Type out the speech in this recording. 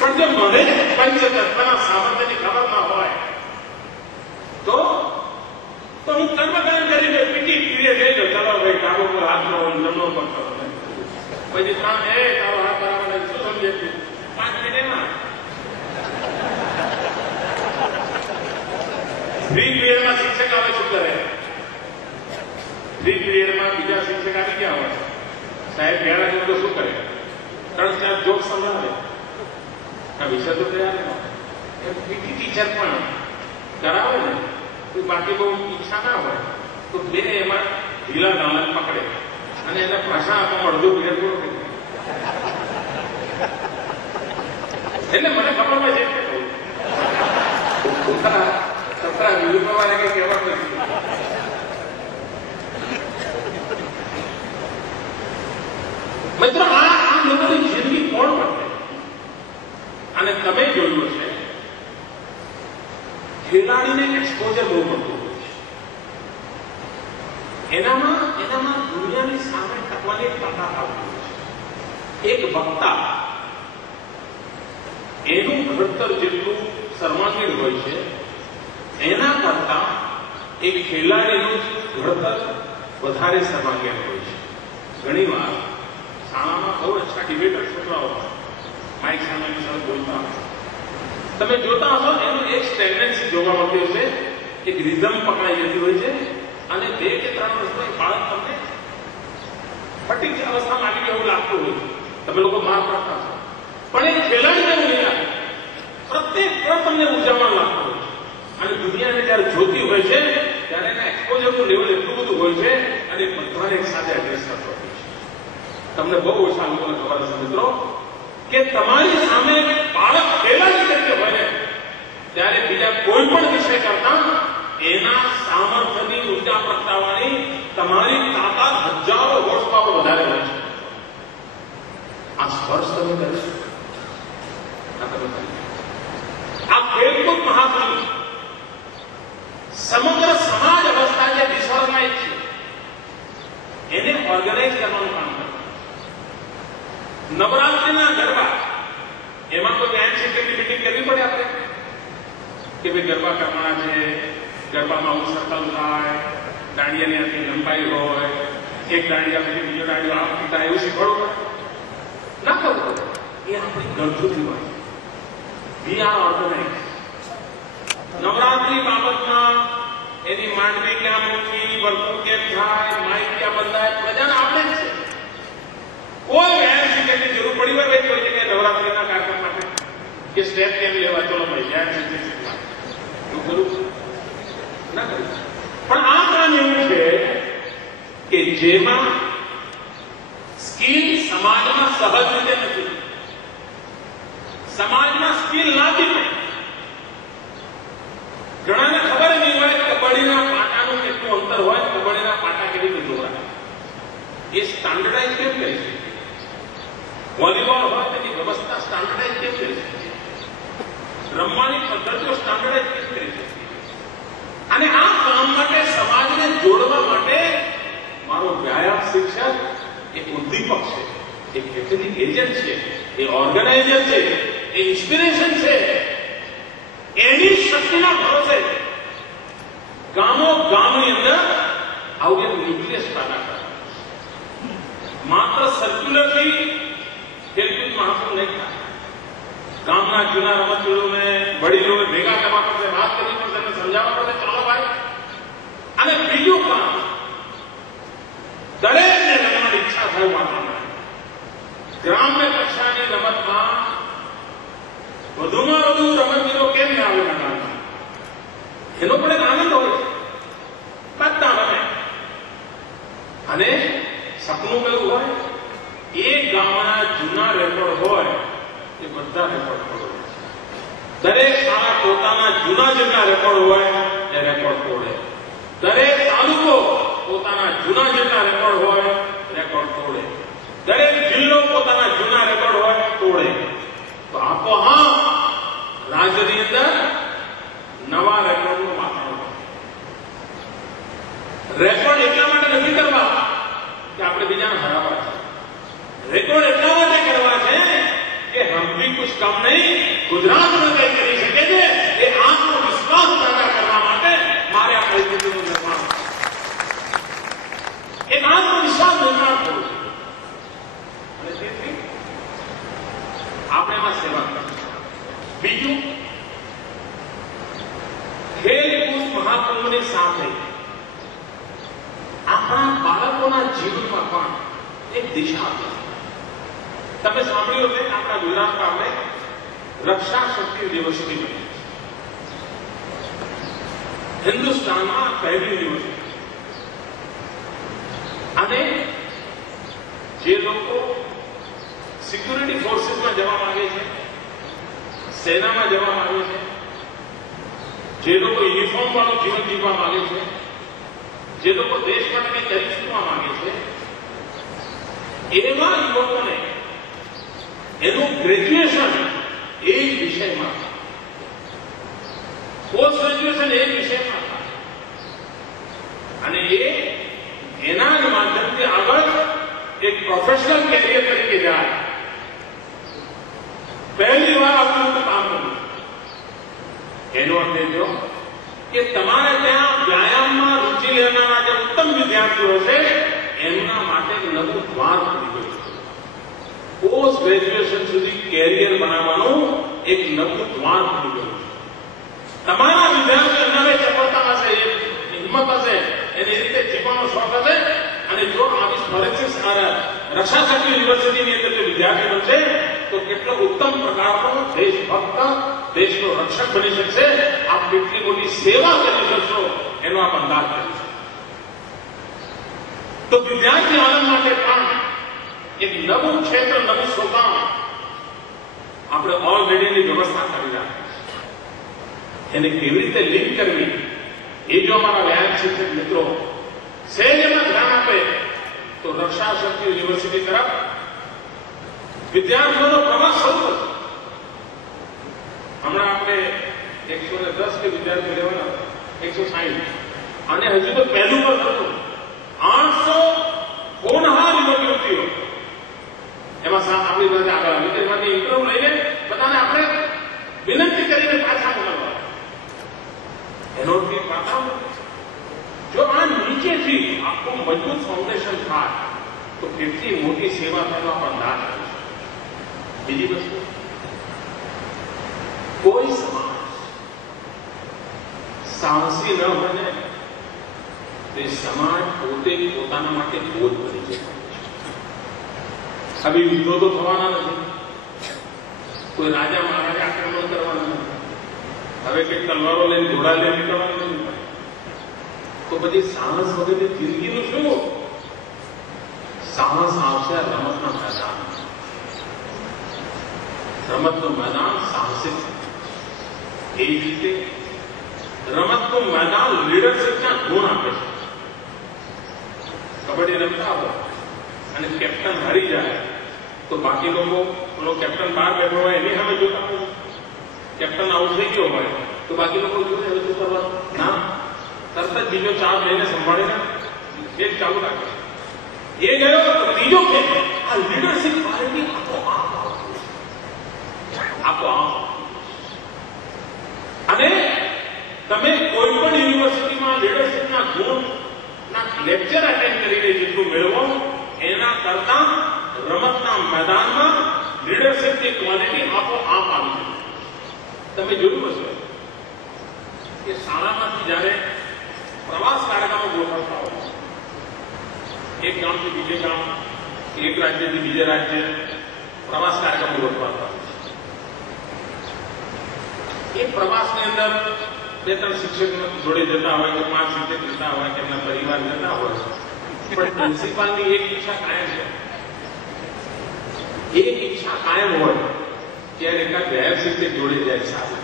પણ જો મને પંચતત્વના સામર્થ્યની ખબર ના હોય તો હું કર્મકાંડ કરીને પીટી પીડીએ જઈ લો. ચાલો ભાઈ ડાબો પર હાથ લો, જમણો પર કરો. પછી તારો હાથ બરાબર શું સમજે 5 મિનિટમાં ફ્રી પીરિયડમાં શિક્ષક આવે શું કરે? ફ્રી પીરિયડમાં બીજા શિક્ષક આવી ગયા હોય, સાહેબ ગયા તો શું કરે? 3-4 જોક સંભળાવે. આ વિષય તો તૈયાર ન પીટી ટીચર પણ કરાવે ને, બાકી બહુ ઈચ્છા ના હોય તો બે એમાં ઢીલા દામન પકડે અને એને ભાષા આપવામાં અડધો પીરિયડ પૂરો થઈ જાય. એટલે મને ખબર હોય છે કે વિરુદ્ધવાળા કઈ કહેવાનું નથી. મિત્રો આ લોકોની જિંદગી કોણ બદલે? અને તમે જોયું છે ખેલાડીને એક્સપોઝર બહુ મળતું હોય છે. એનામાં દુનિયાની સામે ટકવાની તાકાત આવતી હોય છે. એક વક્તા એનું ઘડતર જેટલું સર્વાંગીણ હોય છે એના કરતા એક ખેલાડીનું ઘડતર વધારે સર્વાંગીણ હોય છે. ઘણી વાર શાળામાં બહુ અચ્છા ડિબેટર છોકરાઓ માઇક સામે સર બોલતા તમે જોતા હશો એનું એક ટેન્ડન્સી જોવા મળતી હશે, એક રિધમ પકડાઈ જતી હોય છે અને 2 કે 3 વર્ષનો એક બાળક તમને ફટીક અવસ્થામાં આવી એવું લાગતું હોય છે. તમે લોકો માર પડતા છો પણ એ ખેલાડીને એવું નહીં લાગે. પ્રત્યેક પળ તમને ઉર્જામાં લાગતો હોય છે અને દુનિયાને જયારે જોતી હોય છે ત્યારે એના એક્સપોઝરનું લેવલ એટલું બધું હોય છે અને બધાને એક સાથે એડ્રેસ કરતો હોય છે. તમને બહુ ઓછા લોકોને ખબર હશે મિત્રો કે તમારી સામે બાળક ખેલાડી તરીકે હોય ને ત્યારે બીજા કોઈ પણ વિષય કરતા એના સામર્થ્યની ઉર્જા પ્રગટાવવાની તમારી તાકાત હજારો વર્ષ પાવર વધારે હોય છે. આ સ્પર્શ તમે કરીશું, આ ખેલકૂદ મહાસંઘ સમગ્ર સમાજ અવસ્થા જે ડિસઓર્ગનાઇઝ છે એને ઓર્ગેનાઇઝ કરવાનું કામ કરે. નવરાત્રિના ગરબા એમાં કોઈ જ્ઞાન ક્ષેત્રની મિટિંગ કરવી પડે આપણે કે ભાઈ ગરબા કરવાના છે, ગરબામાં આવું સર્કલ થાય, દાંડિયાની આટલી લંબાઈ હોય, એક દાંડિયા પછી બીજો દાંડિયો આમ થાય, એવું શીખવાડવું પડે ના કરવું પડે. એ આપણી ગળથુથી હોય. We are organise. નવરાત્રી બાબતમાં એની માંડવી ક્યાં મૂકી, વર્તુળ કેમ થાય, માઇક ક્યાં બંધાય, પ્રજાને આપણે જ છે. કોઈ વ્યાયામ શિક્ષકની જરૂર પડી હોય કોઈ જગ્યાએ નવરાત્રીના કાર્યક્રમ માટે કે સ્ટેપ કેમ લેવા, ચલો ભાઈ વ્યાયામ શિક્ષક શીખવા એવું કરું ના કરું. પણ આ કામ એવું છે કે જેમાં સ્કિલ સમાજમાં સહજ રીતે નથી. સમાજમાં સ્કિલ ના દીપે. ઘણાને ખબર નહીં હોય કબડ્ડીના પાટાનું કેટલું અંતર હોય, કબડ્ડીના પાટા કેવી રીતે જોડાય, એ સ્ટાન્ડર્ડાઇઝ કેમ કરી શકે? વોલીબોલ હોય તેની વ્યવસ્થા સ્ટાન્ડર્ડાઇઝ કેમ કરી શકે? રમવાની પદ્ધતિઓ સ્ટાન્ડર્ડાઇઝ કેમ કરી શકે? અને આ કામ માટે સમાજને જોડવા માટે મારો વ્યાયામ શિક્ષક એક ઉદ્દીપક છે, એક કેટલીક એજન્ટ છે, એ ઓર્ગેનાઇઝર છે, એ ઇન્સ્પિરેશન છે. એની શક્તિના ભરોસે ગામની અંદર આવું એક ન્યુક્લિયસ પેદા કરે. માત્ર સર્ક્યુલરથી ખેલકૂદ મહાસંઘ નહીં થાય. ગામના જૂના રમતવીરોને વડીલોને ભેગા કરવા પડશે, વાત કરવી પડશે, એમને સમજાવવા પડશે, ચાલો ભાઈ. અને બીજું કામ દરેકને રમવાની ઈચ્છા થાય વાતાવરણ. ગ્રામ્ય કક્ષાની રમતમાં વધુમાં વધુ રમતવીરો કેમ ના આવે? એનો પણ એક આનંદ હોય છે. બધા રમે અને સપનું કયું હોય? એ ગામના જૂના રેકોર્ડ હોય એ બધા રેકોર્ડ તોડે. દરેક શાળા પોતાના જૂના જેટલા રેકોર્ડ હોય એ રેકોર્ડ તોડે. દરેક તાલુકો પોતાના જૂના જેટલા રેકોર્ડ હોય રેકોર્ડ તોડે. દરેક જિલ્લો પોતાના જૂના રેકોર્ડ હોય તોડે. તો આપોઆપ રાજ્યની અંદર નવા રેકોર્ડનું વાતાવરણ. રેકોર્ડ એટલા માટે નથી કરવા આપણે બીજાને હરાવવા છે. રેકોર્ડ એટલા માટે કરવા છે કે હમ ભી કુછ કમ નહીં, ગુજરાતમાં કંઈ કરી શકે છે એ આત્મવિશ્વાસ પેદા કરવા માટે મારે આ પરિસ્થિતિનું નિર્માણ, એક આત્મવિશ્વાસ નિર્માણ કરવું છે. અને તેથી આપણે એમાં સેવા કરવી. બીજું, ખેલકૂદ મહાકુંભની સાથે આપણા બાળકોના જીવનમાં પણ એક દિશા આપી. તમે સાંભળ્યું હશે, આપણા ગુજરાતમાં આપણે રક્ષા શક્તિ યુનિવર્સિટી બની છે, હિન્દુસ્તાનમાં પહેલી યુનિવર્સિટી. અને જે લોકો સિક્યુરિટી ફોર્સીસમાં જવા માંગે છે, સેનામાં જવા માંગે છે, જે લોકો યુનિફોર્મ વાળું જીવન જીવવા માંગે છે, જે લોકો દેશ માટે કંઈ કરી શકવા માંગે છે, એવા યુવકોને એનું ગ્રેજ્યુએશન એ જ વિષયમાં, પોસ્ટ ગ્રેજ્યુએશન એ જ વિષયમાં થાય. અને એના જ માધ્યમથી આગળ એક પ્રોફેશનલ કેરિયર તરીકે જાય. પહેલી વાર આપણું કામ કર્યું. એનો અર્થ એ થયો કે તમારે ત્યાં વ્યાયામમાં રુચિ લેનારા જે ઉત્તમ વિદ્યાર્થીઓ છે એમના માટે એક નવું દ્વાર ખુલી ગયું. પોસ્ટ ગ્રેજ્યુએશન સુધી કેરિયર બનાવવાનું એક નવું દ્વાર ખુલી ગયું. તમારા વિદ્યાર્થીઓ નવે સફળતા હશે, હિંમત હશે, એની રીતે જીવવાનો શોખ હશે. અને જો આવી ફોરેન્સિક્સ રક્ષા શક્તિ યુનિવર્સિટીની અંદર જો વિદ્યાર્થી બનશે તો કેટલો ઉત્તમ પ્રકારનો દેશભક્ત, દેશનો રક્ષક બની શકશે. આપ કેટલી મોટી સેવા કરી શકશો એનો આપ અંદાજ કરી શકશો. તો વિદ્યાર્થી આનંદ માટે પણ એક નવું ક્ષેત્ર, નવું સોપાન આપણે ઓલરેડીની વ્યવસ્થા કરી રાખી છે. એને કેવી રીતે લિંક કરવી એ જો અમારા વ્યાયામ શિક્ષક મિત્રો સહેજમાં ધ્યાન આપે તો રક્ષા શક્તિ યુનિવર્સિટી તરફ વિદ્યાર્થીઓનો પ્રવાસ શરૂ થશે. હમણાં આપણે 110 કે વિદ્યાર્થીઓ લેવાના, 160, અને હજુ તો પહેલું પર થતું 800 હોનહાર યુવક યુવતીઓ એમાં આપણી પાસે આગળ આવી. તેમાંથી ઇન્ટરવ્યુ લઈને બધાને આપણે વિનંતી કરીને પાછા મોકલવા. એનો વાતાવરણ જો આ નીચેથી આખું મજબૂત ફાઉન્ડેશન થાય તો કેટલી મોટી સેવા થવાનો આપણે અંદાજ કરી શકીએ. બીજી વસ્તુ, કોઈ સમાજ સાહસી ન બને તે સમાજ પોતે પોતાના માટે બોધ બની જાય. હવે યુદ્ધો તો થવાના નથી, કોઈ રાજા મહારાજા આક્રમણ કરવાના નથી, હવે કંઈક તલવારો લઈને ઘોડા લઈને નીકળવાના નથી. તો પછી સાહસ વગરની જિંદગીનું શું? સાહસ આવશે રમતના મેદાન. રમતનું મેદાન સાહસિક. એ જ રીતે રમતનું મેદાન લીડરશીપના ગુણ આપે છે. કબડ્ડી રમતા હોય અને કેપ્ટન હારી જાય તો બાકી લોકો કેપ્ટન બહાર બેઠો હોય એની સામે જોતા હોય. કેપ્ટન આઉટ થઈ ગયો હોય તો બાકી લોકો જોડે હવે શું કરવાનું? ના, તરત જ બીજો 4 મહિને સંભાળીને ખેલ ચાલુ રાખે. એ ગયો તો ત્રીજો ખેલ. આ લીડરશીપ ક્વોલિટી આપોઆપ. અને તમે કોઈ પણ યુનિવર્સિટીમાં લીડરશીપના ગુણના લેક્ચર અટેન્ડ કરીને જેટલું મેળવો એના કરતા રમતના મેદાનમાં લીડરશીપની ક્વોલિટી આપોઆપ આવી જાય. તમે જોયું હશે કે શાળામાંથી જ્યારે પ્રવાસ કાર્યક્રમો ગોઠવતા હોય, એક ગામથી બીજે ગામ, એક રાજ્યથી બીજે રાજ્ય પ્રવાસ કાર્યક્રમો ગોઠવાતા હોય. એ પ્રવાસની અંદર 2-3 શિક્ષક જોડે જતા હોય કે 5 શિક્ષક જતા હોય કે એમના પરિવાર જતા હોય, પણ પ્રિન્સિપાલની એક ઈચ્છા કાયમ છે. એક ઈચ્છા કાયમ હોય ત્યારે એકાદ વ્યાયામ શિક્ષક જોડે જાય સાથે.